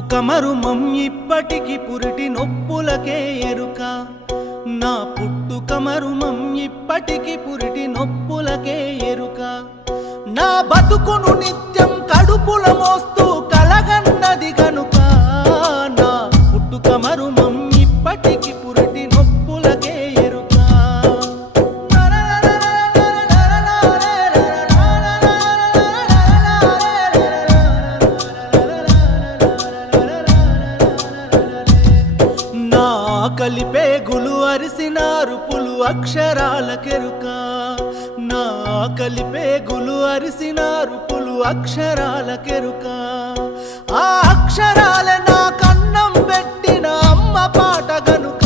పుట్టుక మరుమం ఇప్పటికి పురిటి నొప్పులకే ఎరుక నా పుట్టుక మరుమం ఇప్పటికి పురిటి నొప్పులకే ఎరుక నా బతుకును నిత్యం కడుపుల మోస్తూ కలగన్నది గనుక నా పుట్టుక మరుమం ఇప్పటికి పురిటి నొప్పులకే ఎరుక నా ఆకలి పేగులు అరిసిన అరుపులు అక్షరాలకెరుక నా ఆకలి పేగులు అరిసిన అరుపులు అక్షరాలకెరుక ఆ అక్షరాలే నా కన్నం పెట్టిన అమ్మ పాట గనుక